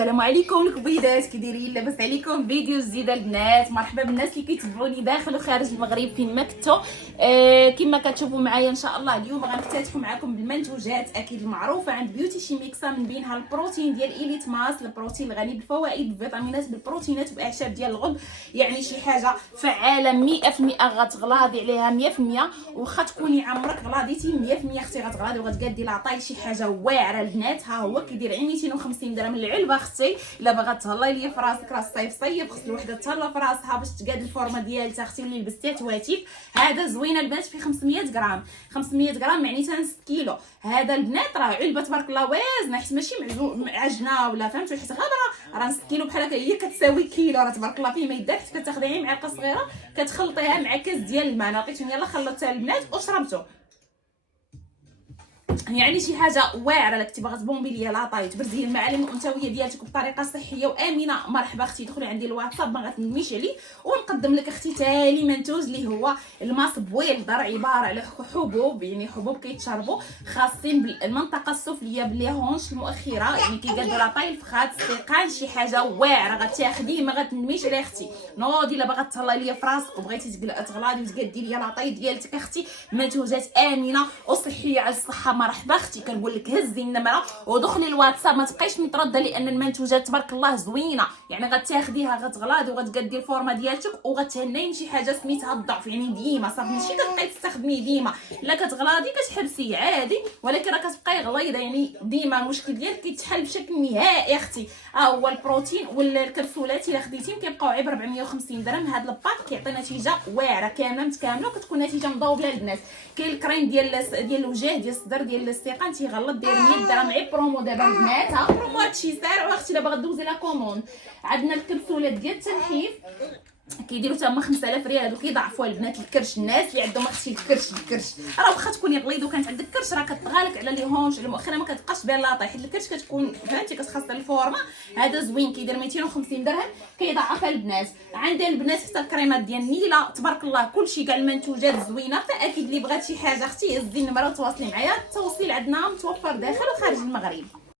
السلام عليكم الكبيدات، كي دايرين؟ لاباس عليكم؟ فيديو جديد البنات. مرحبا بالناس اللي كيتبعوني داخل وخارج المغرب فين ما كنتو. كما كتشوفوا معايا ان شاء الله اليوم غنفتتحوا معكم بالمنتوجات اكيد المعروفه عند بيوتي شيميكسا، من بينها البروتين ديال إليت ماس، البروتين الغني بالفوائد بالفيتامينات بالبروتينات باعشاب ديال الغد، يعني شي حاجه فعاله 100%. غتغلاضي عليها 100%، واخا تكوني عمرك غلاضيتي 100% اختي غتغلاضي وغتقادي لاطاي شي حاجه واعره البنات. ها هو كيدير غير 250 درهم العلبه اختي. الا باغا تهلاي ليا في راسك، راه الصيف صيف، خص الوحده تهلا في راسها باش تقاد الفورمه ديالتها اختي اللي لبستيها تواتيك. هذا زوينه البنات في 500 غرام، 500 غرام معناتها 6 كيلو. هذا البنات راه علبه تبارك الله وازنه، حيت ماشي عجنه ولا فهمتوا، حيت غابره راه 6 كيلو بحال هكا هي كتساوي كيلو، راه تبارك الله فيه ما يدار. حيت كتاخدي غير معلقه صغيره كتخلطيها مع كاس ديال الماء. انا عطيتهم يلاه خلطتها البنات وشربتو، يعني شي حاجه واعره. لك تبغى تبومبي ليا لاطاي تبرزي المعالم الانثويه ديالتك بطريقه صحيه وامنه، مرحبا اختي. دخلي عندي الواتساب ما غتنميش عليه، ونقدم لك اختي تالي منتوج اللي هو الماس بويل دار، عباره على حبوب، يعني حبوب كيتشربوا خاصين بالمنطقه السفليه بالهونش المؤخره، يعني كيقادوا لاطاي الفخاد السيقان. شي حاجه واعره غتاخديه ما غتنميش عليه اختي. نوضي الا باغا تهلا ليا في راسك وبغيتي تغلاضي وتقادي ليا لاطاي ديالتك اختي، منتوجات امنه وصحيه على الصحه. مرحبا اختي، كنقول لك هزي النمره ودخلي الواتساب، ما تبقايش مترده، لان المنتوجات تبارك الله زوينه. يعني غتاخديها غتغلاضي وغتقادي الفورمه ديالتك وغتهني شي حاجه سميتها الضعف، يعني ديما صافي ماشي كتبقاي تستخدميه ديما. لا كتغلاضي كتحبسيه عادي، ولكن راه كتبقاي غليظه، يعني ديما المشكل ديالك كيتحل بشكل نهائي اختي. هو البروتين ولا الكبسولات الا خديتيهم كيبقاو عيب 450 درهم. هذا الباك كيعطي نتيجه واعره كامله متكامله، وكتكون نتيجه مضوبله للبنات. كاين الكريم ديال الوجه ديال الصدر ديال الاستيقان تيغلط، داير 100 درهم عيب برومو دابا البنات. ها برومو هادشي ساعه اختي. الا باغا دوزي لا كوموند، عندنا الكبسولات ديال التنحيف كيديروا تما 5000 ريال. هادو كيضعفوا البنات الكرش. الناس اللي عندهم اختي الكرش راه واخا تكوني غليظ وكانت عندك كرش راه كتغالك على لي هونش المؤخره، ما كتبقاش بها لاطاي، حيت الكرش كتكون فهمتي كتخاص الفورمه. هذا زوين كيدير 250 درهم كيضعف البنات. عندنا البنات حتى الكريمات ديال نيله تبارك الله كلشي كاع المنتوجات زوينه. فاكيد اللي بغات شي حاجه اختي هزي النمره وتواصلي معايا. التوصيل عندنا متوفر داخل وخارج المغرب.